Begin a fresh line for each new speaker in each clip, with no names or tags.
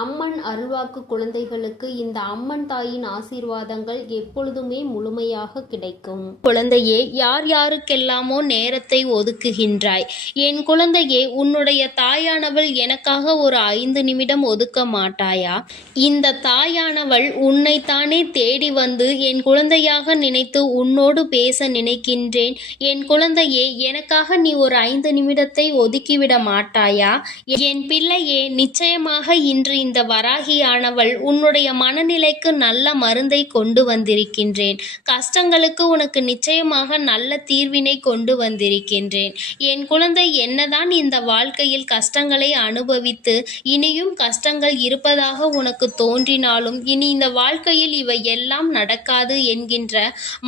அம்மன் அருள்வாக்கு குழந்தைகளுக்கு இந்த அம்மன் தாயின் ஆசீர்வாதங்கள் எப்பொழுதுமே முழுமையாக கிடைக்கும்.
குழந்தையே யார் யாருக்கெல்லாமோ நேரத்தை ஒதுக்குகின்றாய். என் குழந்தையே உன்னுடைய தாயானவள் எனக்காக ஒரு ஐந்து நிமிடம் ஒதுக்க மாட்டாயா? இந்த தாயானவள் உன்னைத்தானே தேடி வந்து என் குழந்தையாக நினைத்து உன்னோடு பேச நினைக்கின்றேன். என் குழந்தையே எனக்காக நீ ஒரு ஐந்து நிமிடத்தை ஒதுக்கிவிட மாட்டாயா? என் பிள்ளையே நிச்சயமாக இன்று இந்த வராகியானவள் உன்னுடைய மனநிலைக்கு நல்ல மருந்தை கொண்டு வந்திருக்கின்றேன். கஷ்டங்களுக்கு உனக்கு நிச்சயமாக நல்ல தீர்வினை கொண்டு வந்திருக்கின்றேன். என் குழந்தை என்னதான் இந்த வாழ்க்கையில் கஷ்டங்களை அனுபவித்து இனியும் கஷ்டங்கள் இருப்பதாக உனக்கு தோன்றினாலும் இனி இந்த வாழ்க்கையில் இவை எல்லாம் நடக்காது என்கின்ற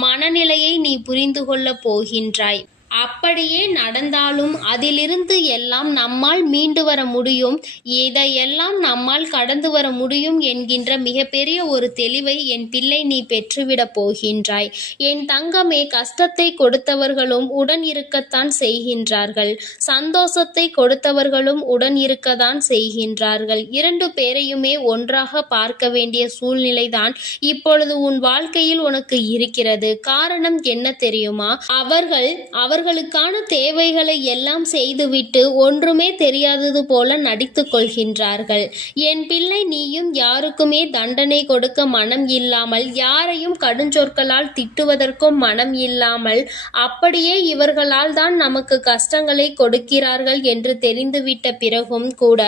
மனநிலையை நீ புரிந்து கொள்ளப் போகின்றாய். அப்படியே நடந்தாலும் அதிலிருந்து எல்லாம் நம்மால் மீண்டு வர முடியும். இதையெல்லாம் நம்மால் கடந்து வர முடியும் என்கின்ற மிகப்பெரிய ஒரு தெளிவை என் பிள்ளை நீ பெற்றுவிடப் போகின்றாய். என் தங்கமே கஷ்டத்தை கொடுத்தவர்களும் உடன் இருக்கத்தான் செய்கின்றார்கள். சந்தோஷத்தை கொடுத்தவர்களும் உடன் இருக்கத்தான் செய்கின்றார்கள். இரண்டு பேரையுமே ஒன்றாக பார்க்க வேண்டிய சூழ்நிலைதான் இப்பொழுது உன் வாழ்க்கையில் உனக்கு இருக்கிறது. காரணம் என்ன தெரியுமா? அவர்கள் அவர்களுக்கான தேவைகளை எல்லாம் செய்துவிட்டு ஒன்றுமே தெரியாதது போல நடித்து கொள்கின்றார்கள். என் பிள்ளை நீயும் யாருக்குமே தண்டனை கொடுக்க மனம் இல்லாமல் யாரையும் கடுஞ்சொற்களால் திட்டுவதற்கும் மனம் இல்லாமல் அப்படியே இவர்களால் தான் நமக்கு கஷ்டங்களை கொடுக்கிறார்கள் என்று தெரிந்துவிட்ட பிறகும் கூட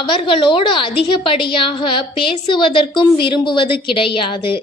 அவர்களோடு அதிகப்படியாக பேசுவதற்கும் விரும்புவது கிடையாது.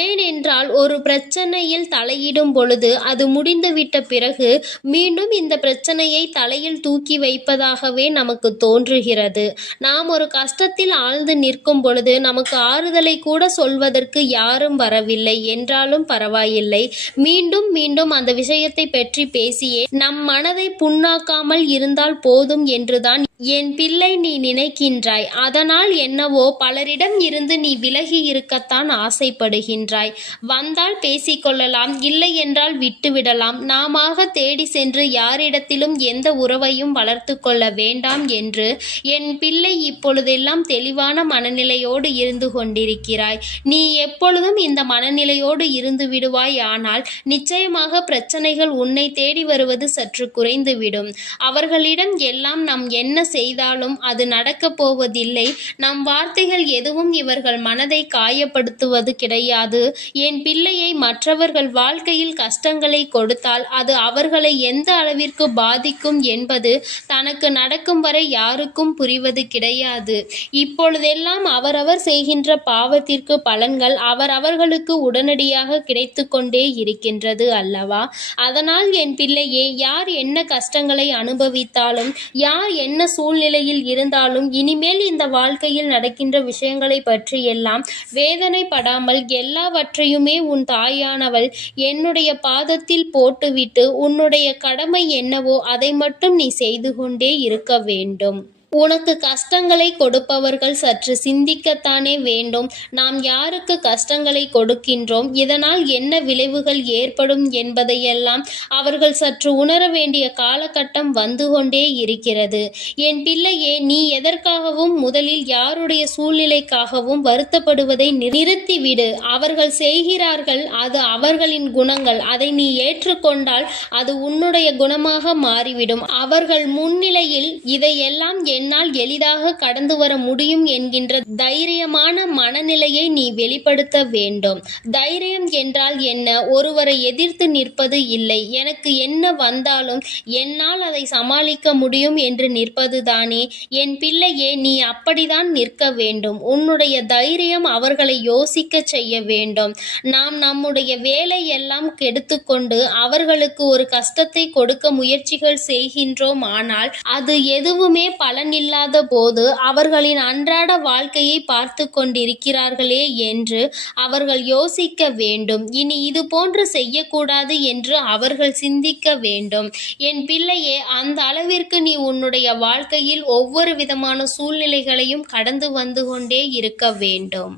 ஏனென்றால் ஒரு பிரச்சனையில் தலையிடும் பொழுது அது முடிந்துவிட்ட பிறகு மீண்டும் இந்த பிரச்சனையை தலையில் தூக்கி வைப்பதாகவே நமக்கு தோன்றுகிறது. நாம் ஒரு கஷ்டத்தில் ஆழ்ந்து நிற்கும் பொழுது நமக்கு ஆறுதலை கூட சொல்வதற்கு யாரும் வரவில்லை. என்றாலும் பரவாயில்லை. மீண்டும் மீண்டும் அந்த விஷயத்தை பற்றி பேசியே நம் மனதை புண்ணாக்காமல் இருந்தால் போதும் என்றுதான் என் பிள்ளை நீ நினைக்கின்றாய். அதனால் என்னவோ பலரிடம் இருந்து நீ விலகி இருக்கத்தான் ஆசைப்படுகின்றாய். வந்தால் பேசிக்கொள்ளலாம் இல்லை என்றால் விட்டுவிடலாம். நாமாக தேடி சென்று யாரிடத்திலும் எந்த உறவையும் வளர்த்து கொள்ள வேண்டாம் என்று என் பிள்ளை இப்பொழுதெல்லாம் தெளிவான மனநிலையோடு இருந்து கொண்டிருக்கிறாய். நீ எப்பொழுதும் இந்த மனநிலையோடு இருந்து விடுவாய் ஆனால் நிச்சயமாக பிரச்சனைகள் உன்னை தேடி வருவது சற்று குறைந்துவிடும். அவர்களிடம் எல்லாம் நாம் என்ன செய்தாலும் அது நடக்கப் போவதில்லை. நம் வார்த்தைகள் எதுவும் இவர்கள் மனதை காயப்படுத்துவது கிடையாது. என் பிள்ளையை மற்றவர்கள் வாழ்க்கையில் கஷ்டங்களை கொடுத்தால் அது அவர்களை எந்த அளவிற்கு பாதிக்கும் என்பது தனக்கு நடக்கும் வரை யாருக்கும் புரிவது கிடையாது. இப்பொழுதெல்லாம் அவரவர் செய்கின்ற பாவத்திற்கு பலன்கள் அவரவர்களுக்கு உடனடியாக கிடைத்து கொண்டே இருக்கின்றது அல்லவா? அதனால் என் பிள்ளையே யார் என்ன கஷ்டங்களை அனுபவித்தாலும் யார் என்ன சூழ்நிலையில் இருந்தாலும் இனிமேல் இந்த வாழ்க்கையில் நடக்கின்ற விஷயங்களை பற்றி எல்லாம் வேதனைப்படாமல் எல்லாவற்றையுமே உன் தாயானவள் என்னுடைய பாதத்தில் போட்டுவிட்டு உன்னுடைய கடமை என்னவோ அதை மட்டும் நீ செய்து கொண்டே இருக்க வேண்டும். உனக்கு கஷ்டங்களை கொடுப்பவர்கள் சற்று சிந்திக்கத்தானே வேண்டும். நாம் யாருக்கு கஷ்டங்களை கொடுக்கின்றோம்? இதனால் என்ன விளைவுகள் ஏற்படும் என்பதையெல்லாம் அவர்கள் சற்று உணர வேண்டிய காலகட்டம் வந்து கொண்டே இருக்கிறது. என் பிள்ளையே நீ எதற்காகவும் முதலில் யாருடைய சூழ்நிலைக்காகவும் வருத்தப்படுவதை நிறுத்திவிடு. அவர்கள் செய்கிறார்கள் அது அவர்களின் குணங்கள். அதை நீ ஏற்றுக்கொண்டால் அது உன்னுடைய குணமாக மாறிவிடும். அவர்கள் முன்னிலையில் இதையெல்லாம் என்னால் எளிதாக கடந்து வர முடியும் என்கின்ற தைரியமான மனநிலையை நீ வெளிப்படுத்த வேண்டும். தைரியம் என்றால் என்ன? ஒருவரை எதிர்த்து நிற்பது இல்லை. எனக்கு என்ன வந்தாலும் என்னால் அதை சமாளிக்க முடியும் என்று நிற்பதுதானே? என் பிள்ளையே நீ அப்படிதான் நிற்க வேண்டும். உன்னுடைய தைரியம் அவர்களை யோசிக்க செய்ய வேண்டும். நாம் நம்முடைய வேலை எல்லாம் கெடுத்துக்கொண்டு அவர்களுக்கு ஒரு கஷ்டத்தை கொடுக்க முயற்சிகள் செய்கின்றோம். ஆனால் அது எதுவுமே பலன் இல்லாத போது அவர்களின் அன்றாட வாழ்க்கையை பார்த்து கொண்டிருக்கிறார்களே என்று அவர்கள் யோசிக்க வேண்டும். இனி இது போன்று செய்யக்கூடாது என்று அவர்கள் சிந்திக்க வேண்டும். என் பிள்ளையே அந்த அளவிற்கு நீ உன்னுடைய வாழ்க்கையில் ஒவ்வொரு விதமான சூழ்நிலைகளையும் கடந்து வந்து கொண்டே இருக்க வேண்டும்.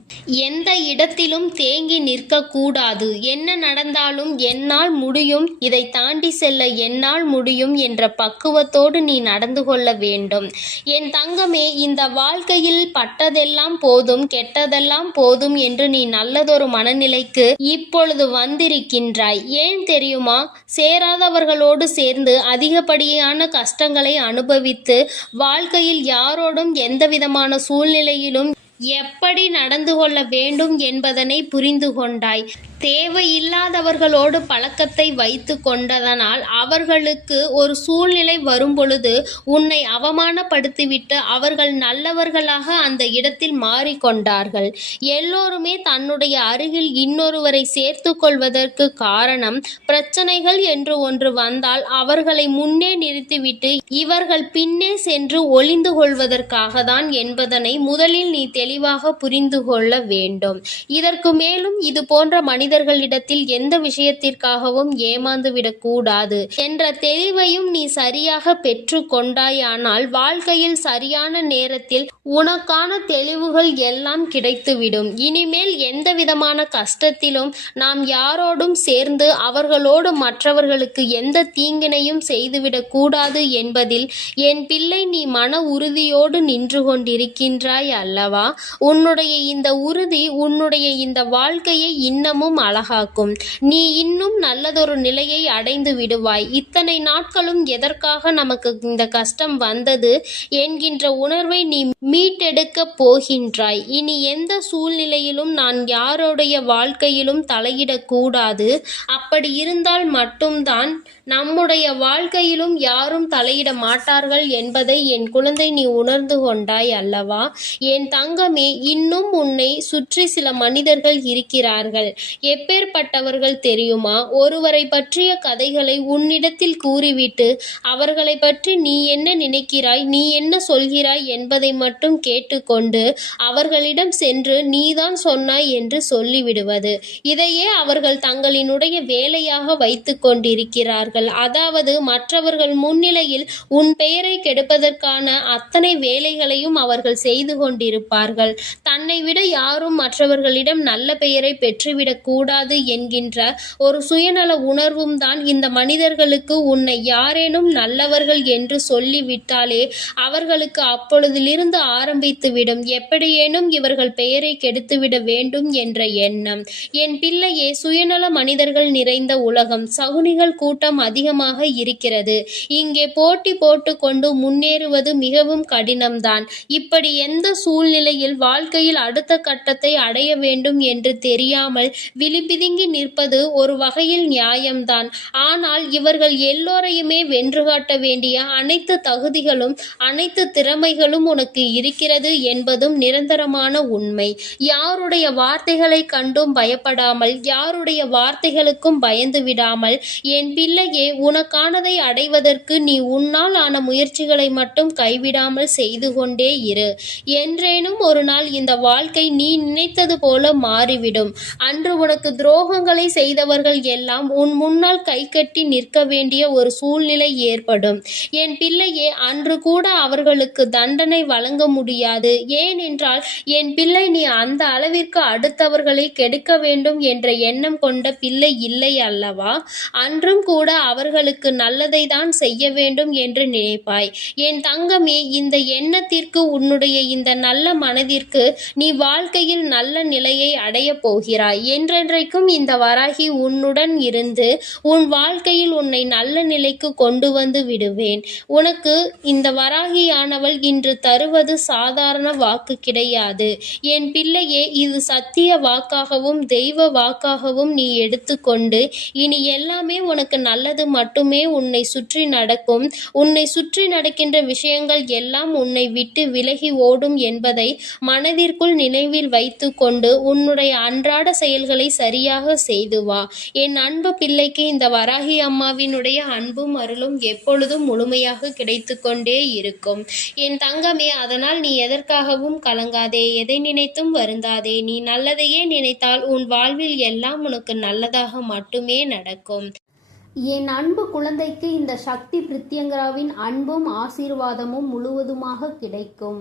எந்த இடத்திலும் தேங்கி நிற்க கூடாது என்ன நடந்தாலும் என்னால் முடியும். இதை தாண்டி செல்ல என்னால் முடியும் என்ற பக்குவத்தோடு நீ நடந்து கொள்ள வேண்டும். என் தங்கமே இந்த வாழ்க்கையில் பட்டதெல்லாம் போதும் கெட்டதெல்லாம் போதும் என்று நீ நல்லதொரு மனநிலைக்கு இப்பொழுது வந்திருக்கின்றாய். ஏன் தெரியுமா? சேராதவர்களோடு சேர்ந்து அதிகப்படியான கஷ்டங்களை அனுபவித்து வாழ்க்கையில் யாரோடும் எந்த விதமான சூழ்நிலையிலும் எப்படி நடந்து கொள்ள வேண்டும் என்பதனை புரிந்து கொண்டாய். தேவையில்லாதவர்களோடு பழக்கத்தை வைத்து கொண்டதனால் அவர்களுக்கு ஒரு சூழ்நிலை வரும்பொழுது உன்னை அவமானப்படுத்திவிட்டு அவர்கள் நல்லவர்களாக அந்த இடத்தில் மாறிக்கொண்டார்கள். எல்லோருமே தன்னுடைய அருகில் இன்னொருவரை சேர்த்து கொள்வதற்கு காரணம் பிரச்சனைகள் என்று ஒன்று வந்தால் அவர்களை முன்னே நிறுத்திவிட்டு இவர்கள் பின்னே சென்று ஒளிந்து கொள்வதற்காக தான் என்பதனை முதலில் நீ தெளிவாக புரிந்து கொள்ள வேண்டும். இதற்கு மேலும் இது போன்ற மனித மனிதர்களிடத்தில் எந்த விஷயத்திற்காகவும் ஏமாந்து விடக்கூடாது. என்ற தெளிவையும் நீ சரியாக பெற்று கொண்டாயானால் வாழ்க்கையில் சரியான நேரத்தில் உனக்கான தெளிவுகள் எல்லாம் கிடைத்துவிடும். இனிமேல் எந்த விதமான கஷ்டத்திலும் நாம் யாரோடும் சேர்ந்து அவர்களோடு மற்றவர்களுக்கு எந்த தீங்கினையும் செய்துவிடக் கூடாது என்பதில் என் பிள்ளை நீ மன உறுதியோடு நின்று கொண்டிருக்கின்றாய் அல்லவா? உன்னுடைய இந்த உறுதி உன்னுடைய இந்த வாழ்க்கையை இன்னமும் அழகாக்கும். நீ இன்னும் நல்லதொரு நிலையை அடைந்து விடுவாய். இத்தனை நாட்களும் எதற்காக நமக்கு இந்த கஷ்டம் வந்தது என்கின்ற உணர்வை நீ மீட்டெடுக்க போகின்றாய். இனி எந்த சூழ்நிலையிலும் நான் யாருடைய வாழ்க்கையிலும் தலையிடக்கூடாது. அப்படி இருந்தால் மட்டும்தான் நம்முடைய வாழ்க்கையிலும் யாரும் தலையிட மாட்டார்கள் என்பதை என் குழந்தை நீ உணர்ந்து கொண்டாய் அல்லவா? என் தங்கமே இன்னும் உன்னை சுற்றி சில மனிதர்கள் இருக்கிறார்கள். எப்பேற்பட்டவர்கள் தெரியுமா? ஒருவரை பற்றிய கதைகளை உன்னிடத்தில் கூறிவிட்டு அவர்களை பற்றி நீ என்ன நினைக்கிறாய் நீ என்ன சொல்கிறாய் என்பதை மட்டும் கேட்டுக்கொண்டு அவர்களிடம் சென்று நீதான் சொன்னாய் என்று சொல்லிவிடுவது. இதையே அவர்கள் தங்களினுடைய வேலையாக வைத்து கொண்டிருக்கிறார்கள். அதாவது மற்றவர்கள் முன்னிலையில் உன் பெயரை கெடுப்பதற்கான அத்தனை வேலைகளையும் அவர்கள் செய்து கொண்டிருப்பார்கள். தன்னை விட யாரும் மற்றவர்களிடம் நல்ல பெயரை பெற்றுவிடக் கூடாது என்கின்ற ஒரு சுயநல உணர்வும் தான் இந்த மனிதர்களுக்கு உன்னை யாரேனும் நல்லவர்கள் என்று சொல்லிவிட்டாலே அவர்களுக்கு அப்பொழுதிலிருந்து ஆரம்பித்துவிடும். எப்படியேனும் இவர்கள் பெயரை கெடுத்துவிட வேண்டும் என்ற எண்ணம். என் பிள்ளையே சுயநல மனிதர்கள் நிறைந்த உலகம். சகுனிகள் கூட்டம் அதிகமாக இருக்கிறது. இங்கே போட்டி போட்டுக்கொண்டு முன்னேறுவது மிகவும் கடினம்தான். இப்படி எந்த சூழ்நிலையில் வாழ்க்கையில் அடுத்த கட்டத்தை அடைய வேண்டும் என்று தெரியாமல் விழிபிதுங்கி நிற்பது ஒரு வகையில் நியாயம்தான். ஆனால் இவர்கள் எல்லோரையுமே வென்று காட்ட வேண்டிய அனைத்து தகுதிகளும் அனைத்து திறமைகளும் உனக்கு இருக்கிறது என்பதும் நிரந்தரமான உண்மை. யாருடைய வார்த்தைகளை கண்டும் பயப்படாமல் யாருடைய வார்த்தைகளுக்கும் பயந்து விடாமல் என் பிள்ளையே உனக்கானதை அடைவதற்கு நீ உன்னால் ஆன முயற்சிகளை மட்டும் கைவிடாமல் செய்து கொண்டே இரு. என்றேனும் ஒரு நாள் இந்த வாழ்க்கை நீ நினைத்தது போல மாறிவிடும். அன்று உனக்கு துரோகங்களை செய்தவர்கள் எல்லாம் உன் முன்னால் கை கட்டி நிற்க வேண்டிய ஒரு சூழ்நிலை ஏற்படும். என் பிள்ளையே அன்று கூட அவர்களுக்கு தண்டனை வழங்க முடியாது. ஏனென்றால் என் பிள்ளை நீ அந்த அளவிற்கு அடுத்தவர்களை கெடுக்க வேண்டும் என்ற எண்ணம் கொண்ட பிள்ளை இல்லை அல்லவா? அன்றும் கூட அவர்களுக்கு நல்லதை தான் செய்ய வேண்டும் என்று நினைப்பாய். என் தங்கமே இந்த எண்ணத்திற்கு உன்னுடைய இந்த நல்ல மனதிற்கு நீ வாழ்க்கையில் நல்ல நிலையை அடையப் போகிறாய். என்ற என்றென்றைக்கும் இந்த வராகி உன்னுடன் இருந்து உன் வாழ்க்கையில் உன்னை நல்ல நிலைக்கு கொண்டு வந்து விடுவேன். உனக்கு இந்த வராகியானவள் இன்று தருவது சாதாரண வாக்கு கிடையாது. என் பிள்ளையே இது சத்திய வாக்காகவும் தெய்வ வாக்காகவும் நீ எடுத்துக்கொண்டு இனி எல்லாமே உனக்கு நல்லது மட்டுமே உன்னை சுற்றி நடக்கும். உன்னை சுற்றி நடக்கின்ற விஷயங்கள் எல்லாம் உன்னை விட்டு விலகி ஓடும் என்பதை மனதிற்குள் நினைவில் வைத்துக்கொண்டு உன்னுடைய அன்றாட செயல்களை சரியாக செய்து வா. என் அன்பு பிள்ளைக்கு இந்த வராகி அம்மாவினுடைய அன்பும் அருளும் எப்பொழுதும் முழுமையாக கிடைத்து கொண்டே இருக்கும். என் தங்கமே அதனால் நீ எதற்காகவும் கலங்காதே. எதை நினைத்தும் வருந்தாதே. நீ நல்லதையே நினைத்தால் உன் வாழ்வில் எல்லாம் உனக்கு நல்லதாக மட்டுமே நடக்கும்.
என் அன்பு குழந்தைக்கு இந்த சக்தி பிரித்யங்கராவின் அன்பும் ஆசீர்வாதமும் முழுவதுமாக கிடைக்கும்.